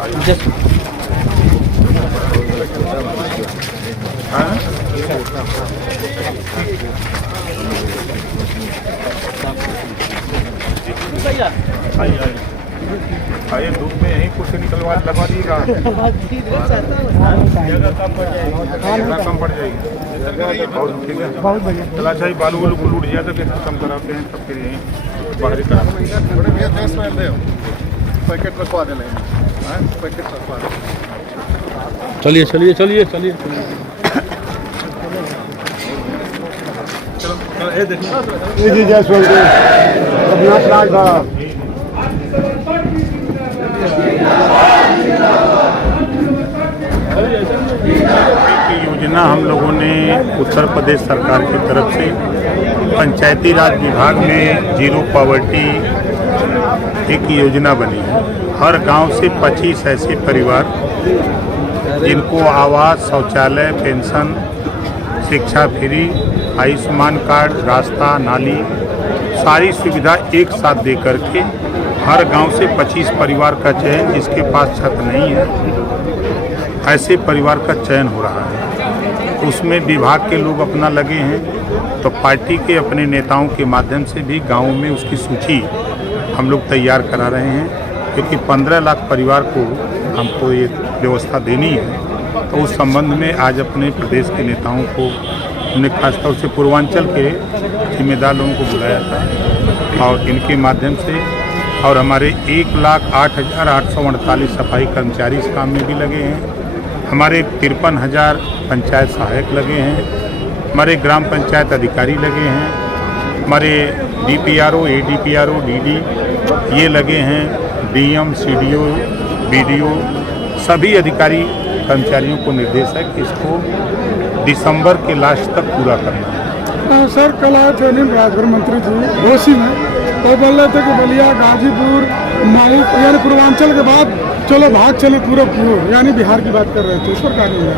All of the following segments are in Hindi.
आइए धूप में यहीं कुछ निकलवा लगा दिएगा, जगह कम पड़ जाएगी। बहुत ठीक है, बहुत बढ़िया। चला चाहिए बालू वालू को लूट जाए तो फिर खत्म कराते हैं, तब फिर यहीं बाहरी पैकेट रखवा देना, पैकेट रखवा देना। चलिए चलिए चलिए चलिए जी जय स्वामी अविनाश राज का योजना हम लोगों ने उत्तर प्रदेश सरकार की तरफ से पंचायती राज विभाग में जीरो पॉवर्टी एक योजना बनी है। हर गांव से 25 ऐसे परिवार जिनको आवास, शौचालय, पेंशन, शिक्षा फ्री, आयुष्मान कार्ड, रास्ता, नाली, सारी सुविधा एक साथ दे करके हर गांव से 25 परिवार का चयन, जिसके पास छत नहीं है ऐसे परिवार का चयन हो रहा है। उसमें विभाग के लोग अपना लगे हैं, तो पार्टी के अपने नेताओं के माध्यम से भी गाँव में उसकी सूची हम लोग तैयार करा रहे हैं, क्योंकि 15 लाख परिवार को हमको ये व्यवस्था देनी है। तो उस संबंध में आज अपने प्रदेश के नेताओं को, हमने खासतौर से पूर्वांचल के जिम्मेदार लोगों को बुलाया था और इनके माध्यम से, और हमारे 1,08,848 सफाई कर्मचारी इस काम में भी लगे हैं। हमारे 53,000 पंचायत सहायक लगे हैं, हमारे ग्राम पंचायत अधिकारी लगे हैं, हमारे DPRO, ADPRO, DD ये लगे हैं, DM, CDO, BDO सभी अधिकारी कर्मचारियों को निर्देश है कि इसको दिसंबर के लास्ट तक पूरा करना है। सर कल आए थे राजभर मंत्री जी घोसी में, तो बोल रहे थे कि बलिया, गाजीपुर, माली यानी पूर्वांचल के बाद चलो भाग चले पूरा यानी बिहार की बात कर रहे थे, इस पर क्या नहीं है?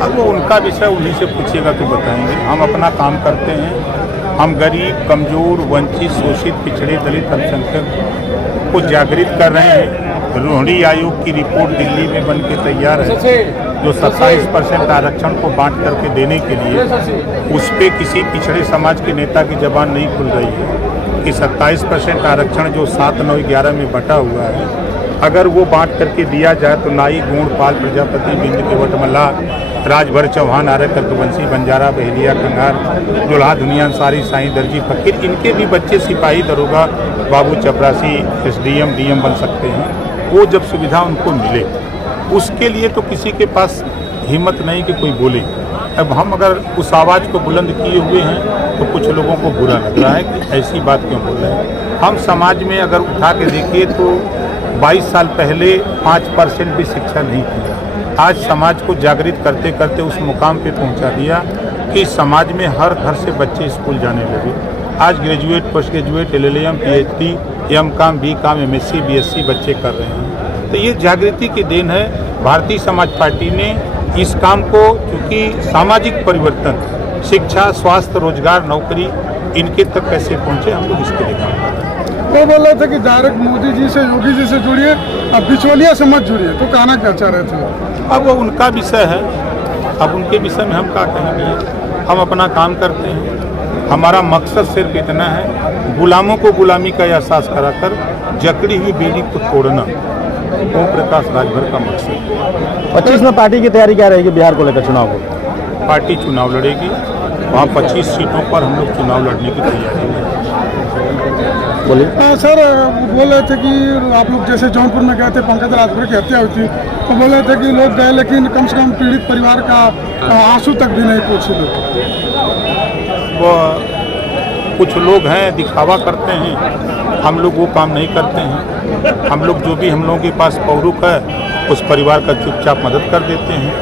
अब वो उनका विषय उन्हीं से पूछिएगा तो बताएंगे। हम अपना काम करते हैं, हम गरीब, कमजोर, वंचित, शोषित, पिछड़े, दलित, अल्पसंख्यक को जागृत कर रहे हैं। रोहिणी आयोग की रिपोर्ट दिल्ली में बन के तैयार है, जो 27% आरक्षण को बांट करके देने के लिए, उस पर किसी पिछड़े समाज के नेता की जबान नहीं खुल रही है कि 27% आरक्षण जो 7, 9, 11 में बटा हुआ है, अगर वो बांट करके दिया जाए तो नाई, गूण, पाल, प्रजापति, बिंद, केवट, मल्लाह, राजभर, चौहान, आर्य, कर्कवंशी, बंजारा, बहेलिया, कंगार, दुल्हा, दुनिया, अंसारी, साईं, दर्जी, फकीर, इनके भी बच्चे सिपाही, दरोगा, बाबू, चपरासी, SDM, DM बन सकते हैं। वो जब सुविधा उनको मिले, उसके लिए तो किसी के पास हिम्मत नहीं कि कोई बोले। अब हम अगर उस आवाज़ को बुलंद किए हुए हैं तो कुछ लोगों को बुरा लग रहा है कि ऐसी बात क्यों बोल रहे हैं। हम समाज में अगर उठा के देखिए तो 22 साल पहले 5% भी शिक्षा नहीं थी। आज समाज को जागृत करते करते उस मुकाम पे पहुंचा दिया कि समाज में हर घर से बच्चे स्कूल जाने लगे। आज graduate, post graduate, LLM, PhD, MCom, BCom, MSc, BSc बच्चे कर रहे हैं। तो ये जागृति की देन है। भारतीय समाज पार्टी ने इस काम को, क्योंकि सामाजिक परिवर्तन, शिक्षा, स्वास्थ्य, रोजगार, नौकरी, इनके तक कैसे पहुँचे, हम लोग इसके लिए काम कर रहे हैं। वो बोल रहे थे कि डायरेक्ट मोदी जी से, योगी जी से जुड़िए, अब बिचौलिया से मत जुड़िए, तो कहना क्या चाह रहे थे? अब वो उनका विषय है, अब उनके विषय में हम क्या कहेंगे। हम अपना काम करते हैं, हमारा मकसद सिर्फ इतना है, गुलामों को गुलामी का एहसास कराकर जकड़ी हुई बीड़ी को तोड़ना, ओम प्रकाश राजभर का मकसद। 25 में पार्टी की तैयारी क्या रहेगी बिहार को लेकर चुनाव को? पार्टी चुनाव लड़ेगी, वहाँ 25 सीटों पर हम लोग चुनाव लड़ने की तैयारी में। बोलिए। सर बोल रहे थे कि आप लोग जैसे जौनपुर में गए थे, पंकज राजभर की हत्या हुई थी, तो बोल रहे थे कि लोग गए लेकिन कम से कम पीड़ित परिवार का आंसू तक भी नहीं पहुँचे। वो कुछ लोग हैं दिखावा करते हैं, हम लोग वो काम नहीं करते हैं। हम लोग जो भी हम लोगों के पास पौरुख है, उस परिवार का चुपचाप मदद कर देते हैं।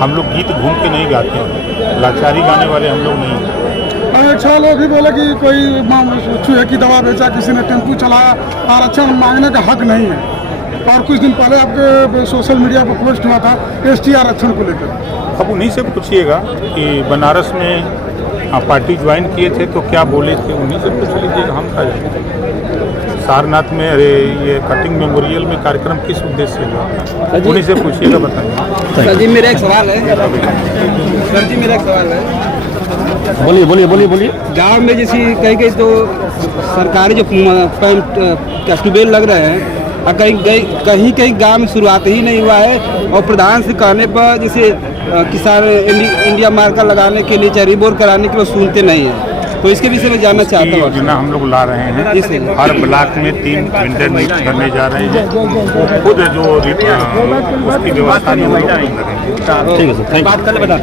हम लोग गीत घूम के नहीं गाते हैं, लाचारी गाने वाले हम लोग नहीं हैं। 6 लोग भी बोले कि कोई चूहे की दवा बेचा, किसी ने टेम्पू चलाया, आरक्षण मांगने का हक नहीं है। और कुछ दिन पहले आपके सोशल मीडिया पर पोस्ट हुआ था ST आरक्षण को लेकर। अब उन्हीं से पूछिएगा कि बनारस में पार्टी ज्वाइन किए थे तो क्या बोले थे, उन्हीं से पूछ लीजिएगा, हम क्या जाएंगे। सारनाथ में अरे ये कटिंग मेमोरियल में कार्यक्रम किस उद्देश्य से हुआ था? उन्हीं से पूछिएगा, बताइए। सर जी मेरा एक सवाल है। सर जी मेरा एक सवाल है। बोलिए बोलिए बोलिए बोलिए। गांव में जैसे कहीं तो सरकारी जो ट्यूबवेल लग रहे हैं और कहीं कहीं गांव में शुरुआत ही नहीं हुआ है, और प्रधान से कहने पर जैसे किसान इंडिया मार्का लगाने के लिए चाहे रिबोर कराने के लिए सुनते नहीं हैं। तो इसके विषय में जानना चाहता हूँ। योजना हम लोग ला रहे हैं, हर ब्लॉक में 3 वेंडर नियुक्त करने जा रहे हैं, खुद जो उसकी व्यवस्था में हम लोग करेंगे। ठीक है सर, बात कर ले बता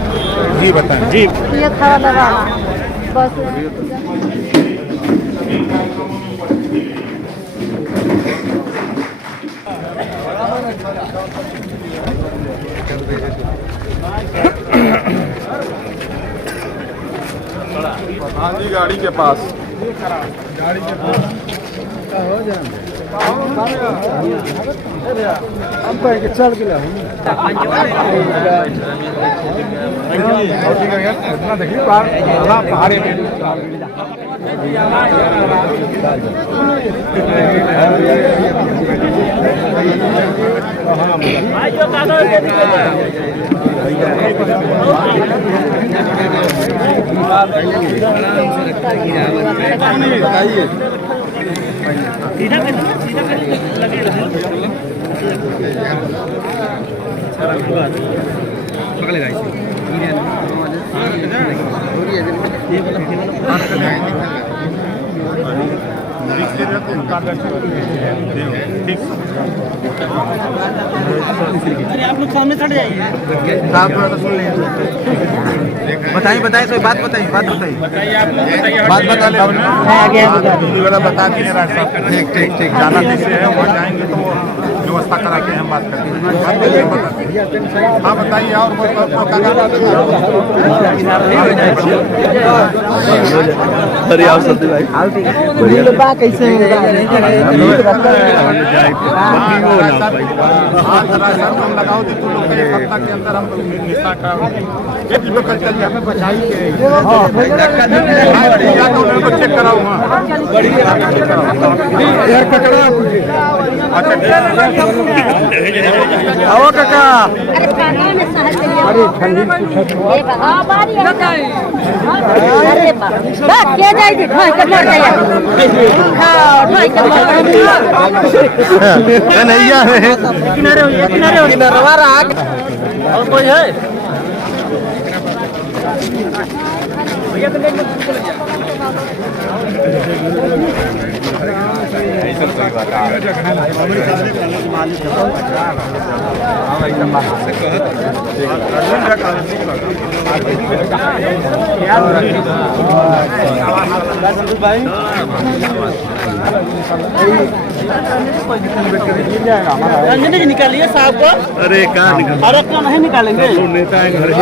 जी बताएं जी। ये खावा लगा बस हाँ जी, गाड़ी के पास। चल के देखिए पहाड़ी अरे आप लोग सामने चढ़ जाइए। बताइए कोई बात बताइए बात बता ले। बता दिए रास्ता। ठीक जाना कैसे है, वहाँ जाएंगे तो व्यवस्था करा के हम बात करेंगे। हाँ बताइए। और अरे आप सत्य भाई कैसे हम लगाओ तो तुम लोग एक सप्ताह के अंदर हम निशा का एक लोकल चल जाए उनको चेक कराओ। आओ काका। अरे पानी में सहल चलिए। अरे ठंडी अरे बात क्या जाएगी ढोई के मर जाए। हां ढोई के मर नहीं आ रहे किनारे हो किनारवा राग और कोई है? रंजनी जी निकालिए साहब को। अरे कहाँ निकल? अरे क्यों नहीं निकालेंगे? नेता है घर ही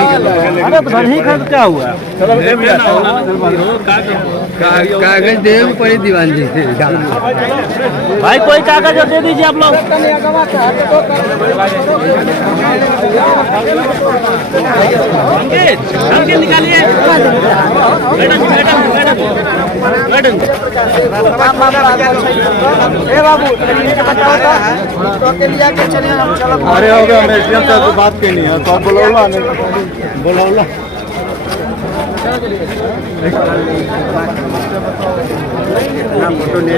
अरे तो घर ही खर्च क्या हुआ? कागज दे पड़ी दीवान जी। भाई कोई कागज दे दीजिए आप लोग। अंकित निकालिए। मैडम बाबू तो के लिया के चले हम चलो। अरे हो गया, मैं एसडीएम साहब से बात करनी है तो आप बोलौला फोटो ले